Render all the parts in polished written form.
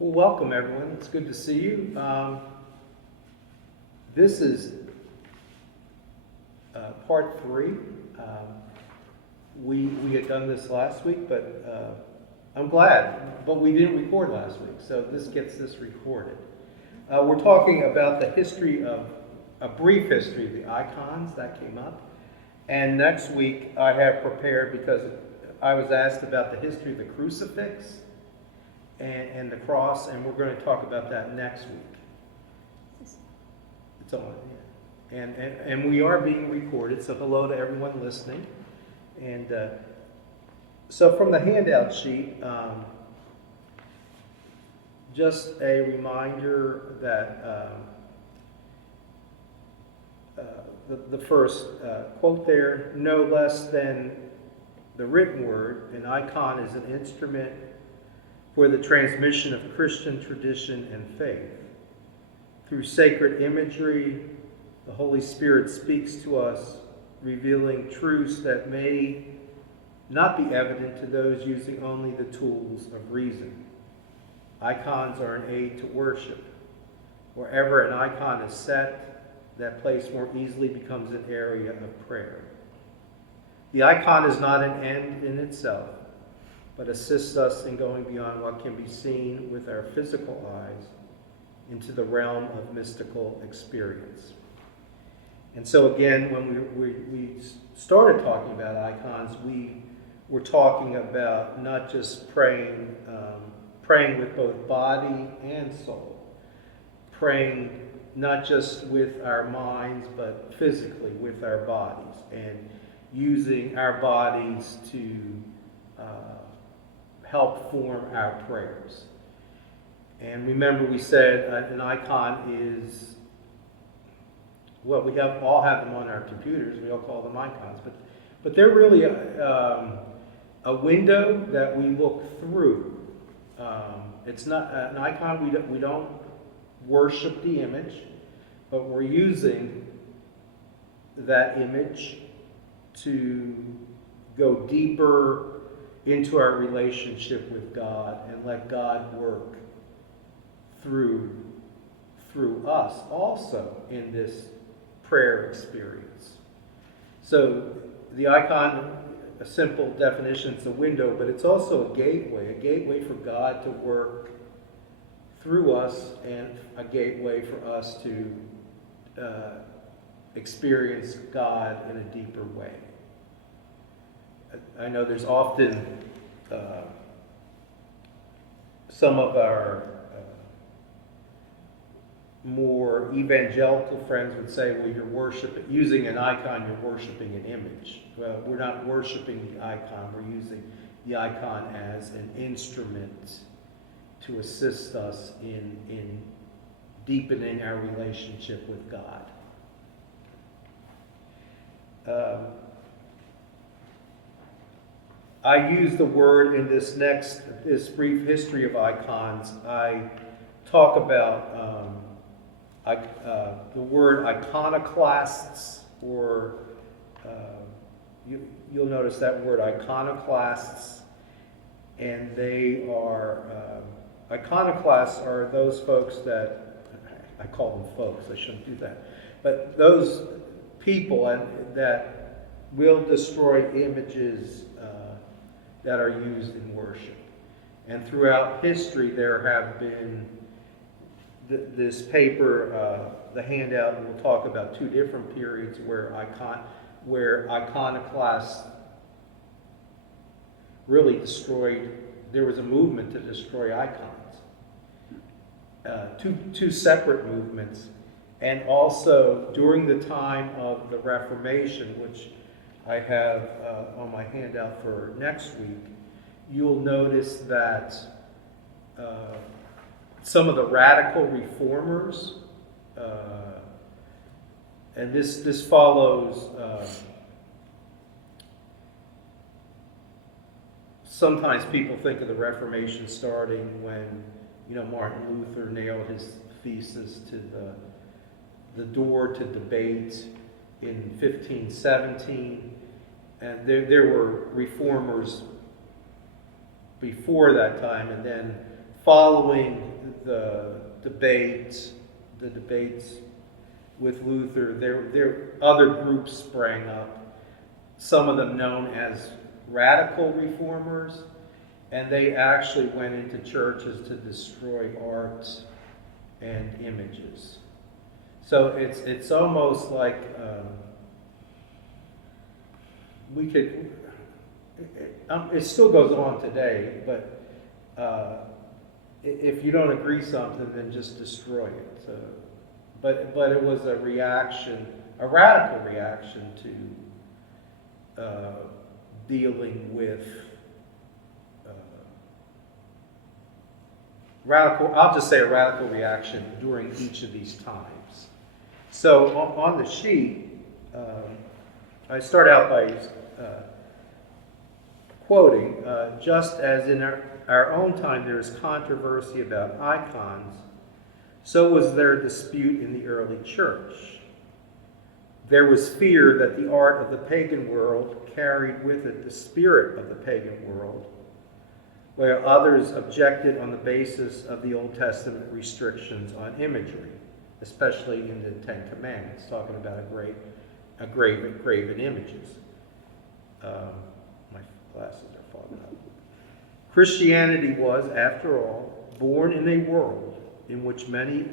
Well, welcome everyone. It's good to see you. This is part 3. We had done this last week, but I'm glad. But we didn't record last week, so this gets this recorded. We're talking about the history of a brief history of the icons that came up, and next week I have prepared because I was asked about the history of the crucifix and the cross, and we're going to talk about that next week. It's on, yeah. And we are being recorded, so hello to everyone listening. And so from the handout sheet, just a reminder that the first quote there, no less than the written word, an icon is an instrument for the transmission of Christian tradition and faith. Through sacred imagery, the Holy Spirit speaks to us, revealing truths that may not be evident to those using only the tools of reason. Icons are an aid to worship. Wherever an icon is set, that place more easily becomes an area of prayer. The icon is not an end in itself, but assists us in going beyond what can be seen with our physical eyes into the realm of mystical experience. And so again, when we started talking about icons, we were talking about not just praying with both body and soul, praying not just with our minds, but physically with our bodies, and using our bodies to help form our prayers. And remember, we said an icon is, well, we all have them on our computers. We all call them icons, but they're really a window that we look through. It's not an icon. We don't worship the image, but we're using that image to go deeper into our relationship with God and let God work through us also in this prayer experience. So the icon, a simple definition, it's a window, but it's also a gateway for God to work through us and a gateway for us to experience God in a deeper way. I know there's often some of our more evangelical friends would say, well, you're worshiping, using an icon, you're worshiping an image. Well, we're not worshiping the icon, we're using the icon as an instrument to assist us in deepening our relationship with God. I use the word in this brief history of icons. I talk about the word iconoclasts, or you'll notice that word iconoclasts, and they are iconoclasts are those folks that, I call them folks, I shouldn't do that, but those people that will destroy images that are used in worship. And throughout history there have been this paper, the handout, and we'll talk about 2 different periods where iconoclasts really destroyed. There was a movement to destroy icons. Two separate movements. And also during the time of the Reformation, which I have on my handout for next week, you'll notice that some of the radical reformers, and this follows, sometimes people think of the Reformation starting when, Martin Luther nailed his thesis to the door to debate in 1517, and there were reformers before that time, and then following the debates with Luther, there other groups sprang up, some of them known as radical reformers, and they actually went into churches to destroy art and images. So it's almost like we could. It still goes on today, but if you don't agree something, then just destroy it. So, but it was a reaction, a radical reaction to dealing with radical. I'll just say a radical reaction during each of these times. So on the sheet, I start out by quoting, just as in our own time there is controversy about icons, so was there dispute in the early church. There was fear that the art of the pagan world carried with it the spirit of the pagan world, where others objected on the basis of the Old Testament restrictions on imagery, especially in the Ten Commandments, talking about graven images. My glasses are fogging up. Christianity was, after all, born in a world in which many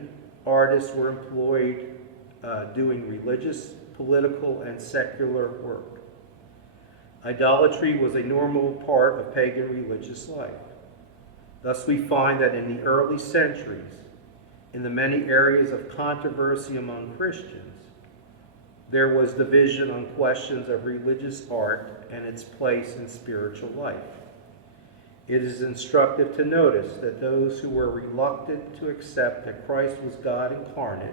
artists were employed doing religious, political, and secular work. Idolatry was a normal part of pagan religious life. Thus we find that in the early centuries, in the many areas of controversy among Christians, there was division on questions of religious art and its place in spiritual life. It is instructive to notice that those who were reluctant to accept that Christ was God incarnate,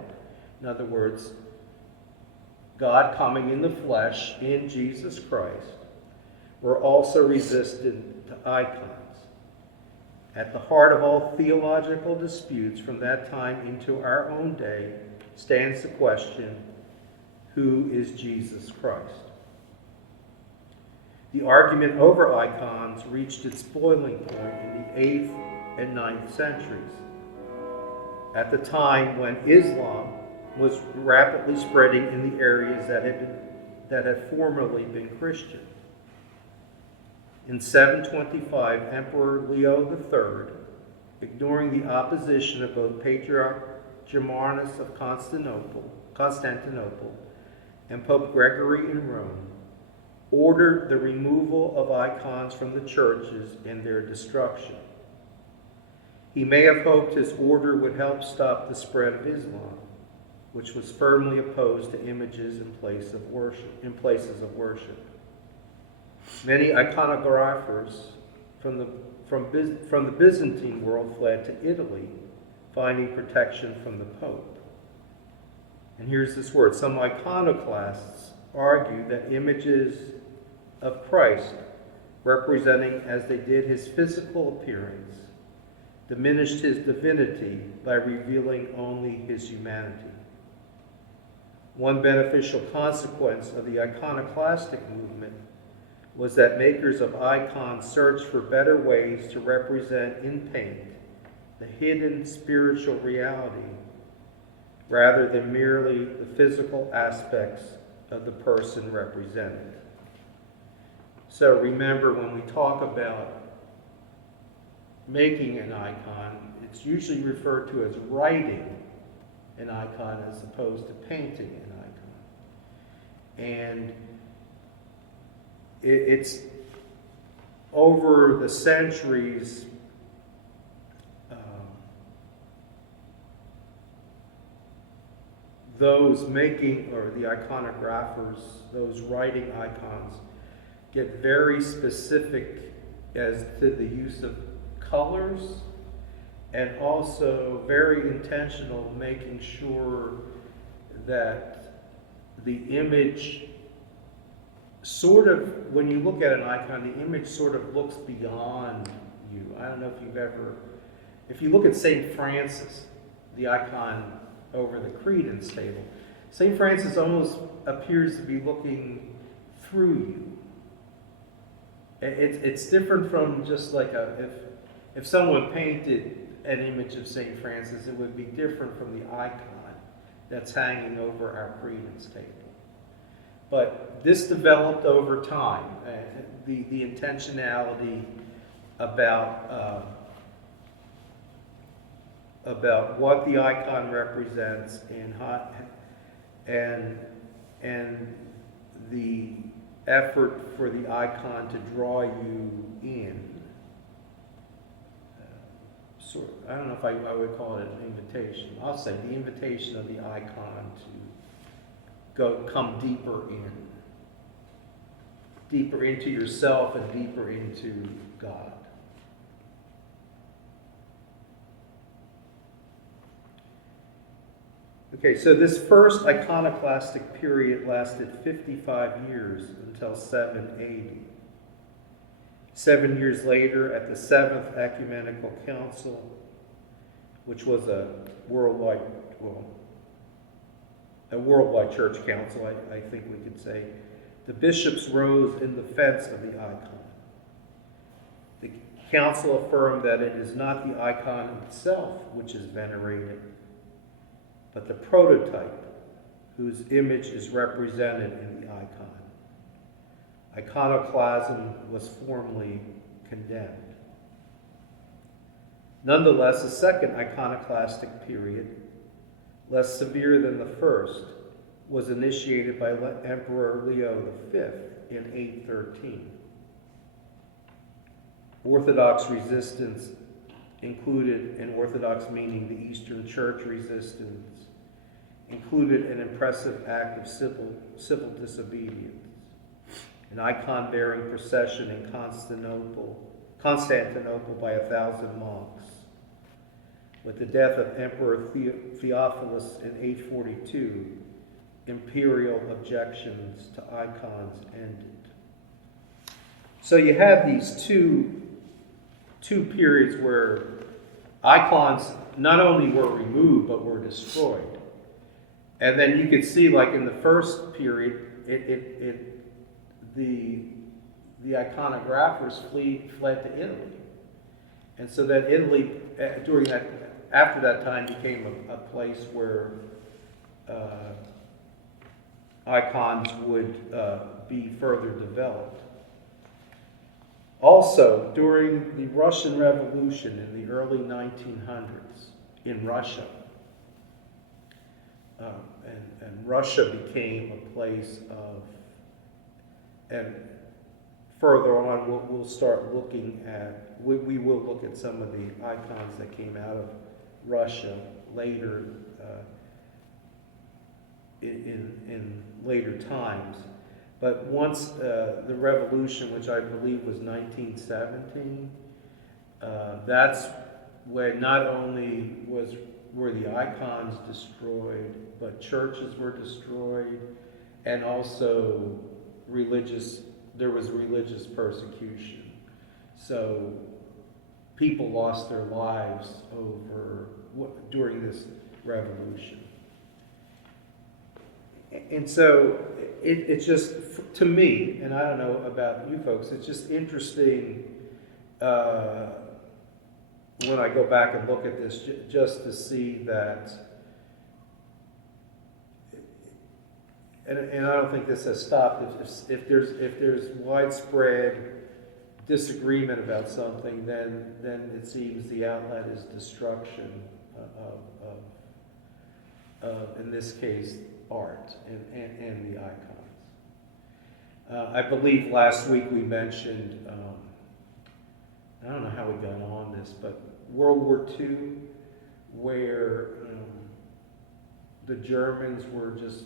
in other words, God coming in the flesh in Jesus Christ, were also resistant to icons. At the heart of all theological disputes from that time into our own day stands the question, who is Jesus Christ? The argument over icons reached its boiling point in the 8th and 9th centuries, at the time when Islam was rapidly spreading in the areas that had formerly been Christian. In 725, Emperor Leo III, ignoring the opposition of both Patriarch Germanus of Constantinople and Pope Gregory in Rome, ordered the removal of icons from the churches and their destruction. He may have hoped his order would help stop the spread of Islam, which was firmly opposed to images in places of worship. Many iconographers from the Byzantine world fled to Italy, finding protection from the Pope. And here's this word. Some iconoclasts argue that images of Christ, representing as they did his physical appearance, diminished his divinity by revealing only his humanity. One beneficial consequence of the iconoclastic movement was that makers of icons searched for better ways to represent in paint the hidden spiritual reality rather than merely the physical aspects of the person represented. So remember, when we talk about making an icon, it's usually referred to as writing an icon as opposed to painting an icon. And it's over the centuries, those making, or the iconographers, those writing icons, get very specific as to the use of colors, and also very intentional, making sure that the image sort of, when you look at an icon, the image sort of looks beyond you. I don't know if you look at St. Francis, the icon over the credence table, St. Francis almost appears to be looking through you. It's different from just like if someone painted an image of St. Francis, it would be different from the icon that's hanging over our credence table. But this developed over time, the intentionality about what the icon represents and the effort for the icon to draw you in. I don't know if I would call it an invitation. I'll say the invitation of the icon to come deeper into yourself and deeper into God. Okay, so this first iconoclastic period lasted 55 years until 780. 7 years later, at the Seventh Ecumenical Council, which was a worldwide church council, I think we could say, the bishops rose in defense of the icon. The council affirmed that it is not the icon itself which is venerated, but the prototype whose image is represented in the icon. Iconoclasm was formally condemned. Nonetheless, a second iconoclastic period, less severe than the first, was initiated by Emperor Leo V in 813. Orthodox resistance included, in Orthodox meaning the Eastern Church resistance, included an impressive act of civil disobedience. An icon-bearing procession in Constantinople by 1,000 monks. With the death of Emperor Theophilus in 842, imperial objections to icons ended. So you have these two periods where icons not only were removed but were destroyed. And then you could see, like in the first period, the iconographers fled to Italy. And so that Italy, after that time, became a place where icons would be further developed. Also, during the Russian Revolution in the early 1900s in Russia, and Russia became a place of, and further on we'll start looking at, we will look at some of the icons that came out of Russia later in later times. But once the revolution, which I believe was 1917, that's when not only were the icons destroyed, but churches were destroyed, and also there was religious persecution. So people lost their lives during this revolution. And so it's just, to me, and I don't know about you folks, it's just interesting when I go back and look at this, just to see that, and I don't think this has stopped. If there's widespread disagreement about something, then it seems the outlet is destruction of in this case, art and the icons. I believe last week we mentioned, I don't know how we got on this, but World War II, where the Germans were just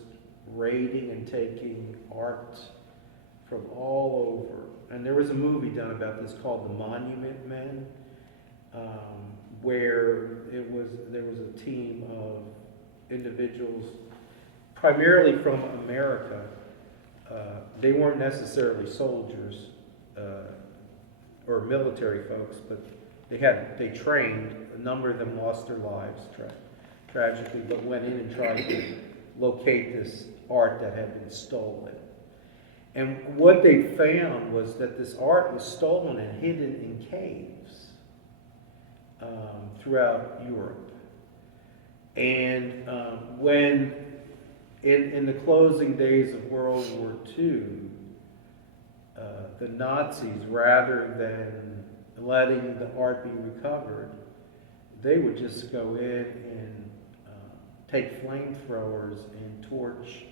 raiding and taking art from all over. And there was a movie done about this called The Monument Men, where there was a team of individuals, primarily from America. They weren't necessarily soldiers or military folks, but they trained. A number of them lost their lives tragically, but went in and tried to locate this art that had been stolen. And what they found was that this art was stolen and hidden in caves. throughout Europe. And when, in the closing days of World War II, the Nazis, rather than letting the art be recovered, they would just go in and take flamethrowers and torch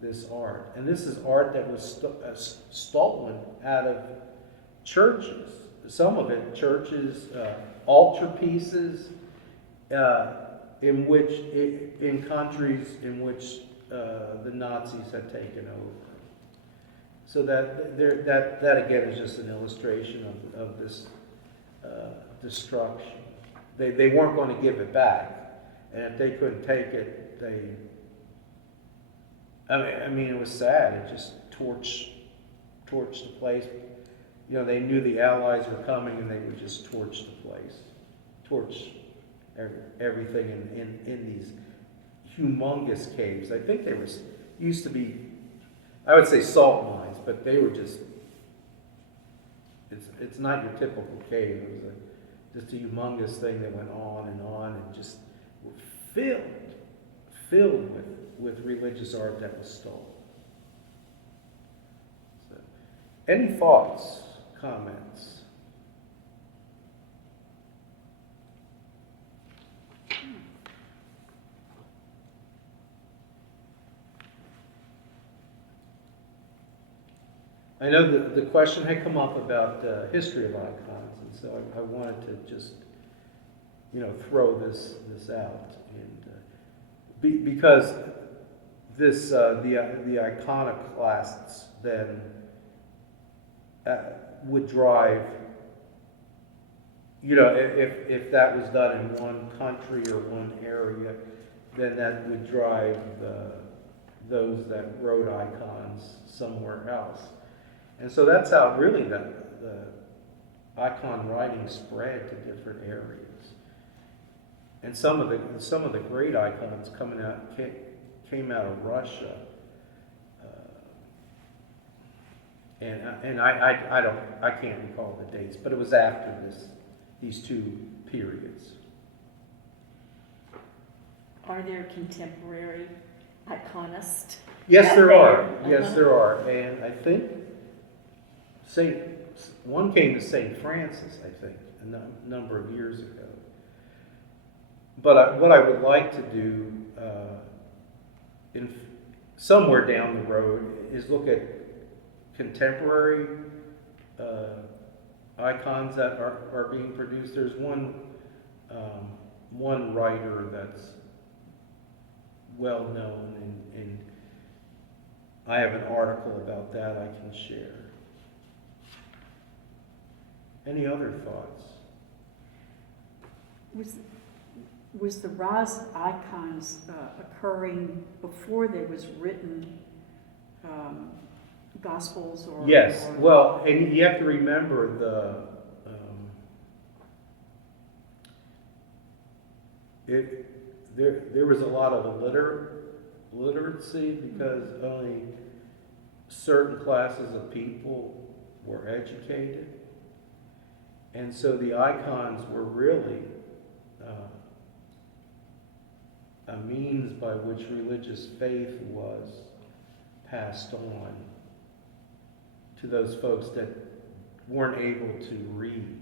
this art. And this is art that was stolen out of churches. Some of it, churches, altar pieces, in countries in which the Nazis had taken over. So that again is just an illustration of this destruction. They weren't going to give it back, and if they couldn't take it, I mean, it was sad. It just torched the place. You know, they knew the Allies were coming, and they would just torch the place, torch everything in these humongous caves. I think they used to be, I would say, salt mines, but they were just. It's not your typical cave. It was just a humongous thing that went on, and just were filled with religious art that was stolen. So, any thoughts, comments? I know that the question had come up about the history of icons, and so I wanted to just, throw this out, and because this the iconoclasts then would drive, if that was done in one country or one area, then that would drive those that wrote icons somewhere else. And so that's how really the icon writing spread to different areas. And some of the great icons came out of Russia, and I can't recall the dates, but it was after these two periods. Are there contemporary iconists? Yes, there are. Uh-huh. Yes, there are, and I think one came to St. Francis, I think, a number of years ago. But what I would like to do somewhere down the road is look at contemporary icons that are being produced. There's one writer that's well known, and I have an article about that I can share. Any other thoughts? Was the rise of icons occurring before there was written Gospels? Or yes. Well, and you have to remember there was a lot of illiteracy because only certain classes of people were educated. And so the icons were really a means by which religious faith was passed on to those folks that weren't able to read.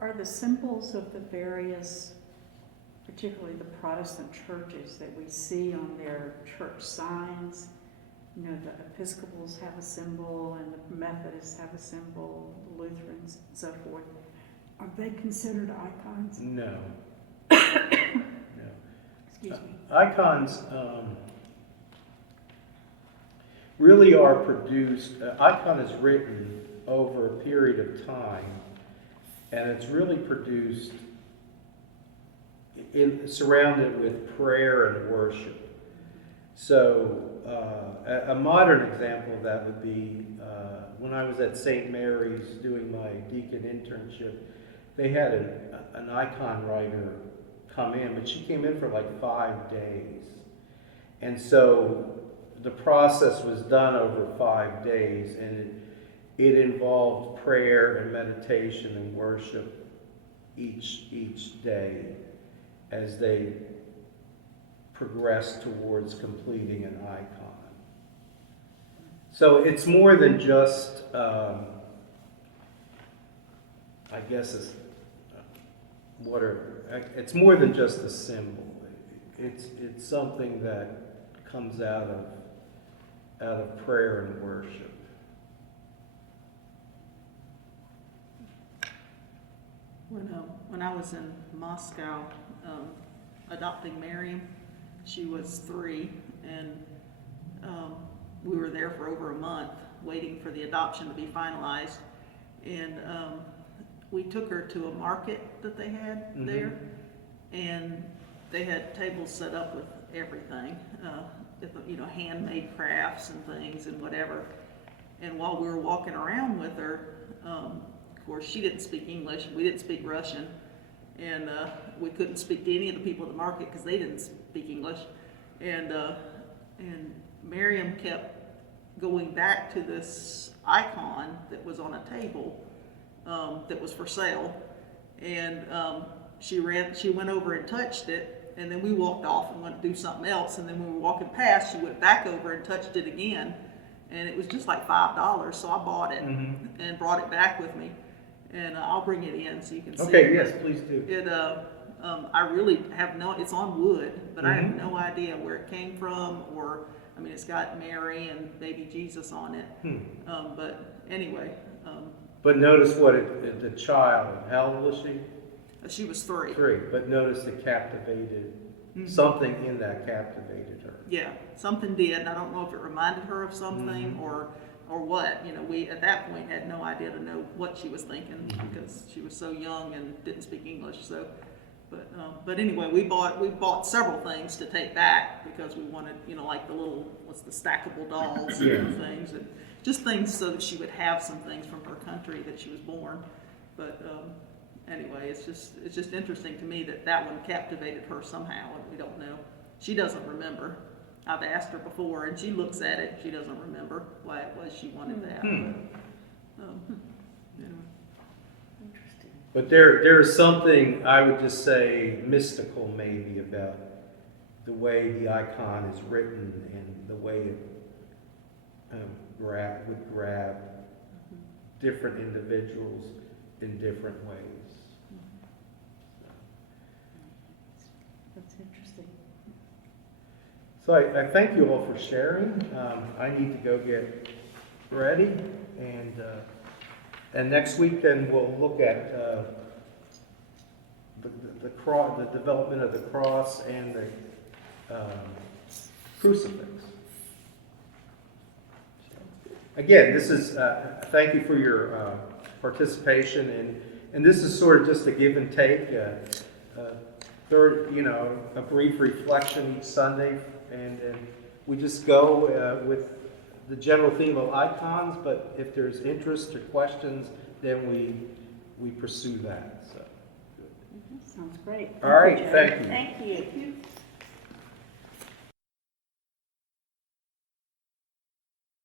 Are the symbols of the various, particularly the Protestant churches that we see on their church signs, the Episcopals have a symbol and the Methodists have a symbol, the Lutherans and so forth, are they considered icons? No. No. Excuse me. Icons really are produced, icon is written over a period of time, and it's really produced surrounded with prayer and worship. So a modern example of that would be when I was at St. Mary's doing my deacon internship, they had an icon writer come in, but she came in for like 5 days. And so the process was done over 5 days, and it involved prayer and meditation and worship each day as they progressed towards completing an icon. So it's more than just, I guess it's more than just a symbol. It's something that comes out of prayer and worship. When I was in Moscow adopting Miriam, she was 3, and we were there for over a month waiting for the adoption to be finalized. And we took her to a market that they had there, and they had tables set up with everything, handmade crafts and things and whatever. And while we were walking around with her, of course, she didn't speak English, we didn't speak Russian, and we couldn't speak to any of the people at the market because they didn't speak English. And Miriam kept going back to this icon that was on a table that was for sale, and she went over and touched it, and then we walked off and went to do something else, and then when we were walking past, she went back over and touched it again, and it was just like $5, so I bought it and brought it back with me, and I'll bring it in so you can see it. Okay, yes, please do. It I really have it's on wood, but I have no idea where it came from, or, I mean, it's got Mary and baby Jesus on it. But anyway. But notice the child, how old was she? She was 3. 3, but notice it captivated, something in that captivated her. Yeah, something did, and I don't know if it reminded her of something or what. We at that point had no idea to know what she was thinking because she was so young and didn't speak English. So, but anyway, we bought several things to take back because we wanted, like the little, the stackable dolls and things, and just things so that she would have some things from her country that she was born. But anyway, it's just interesting to me that one captivated her somehow, and we don't know. She doesn't remember. I've asked her before, and she looks at it. She doesn't remember why it was she wanted that. But, Interesting. But there is something, I would just say, mystical maybe about the way the icon is written and the way it would grab different individuals in different ways. That's interesting. So I thank you all for sharing. I need to go get ready, and next week then we'll look at the development of the cross and the crucifix. Again, this is thank you for your participation, and this is sort of just a give and take, a brief reflection each Sunday, and we just go with the general theme of icons. But if there's interest or questions, then we pursue that. So, Sounds great. all right, Jerry. thank you. Thank you.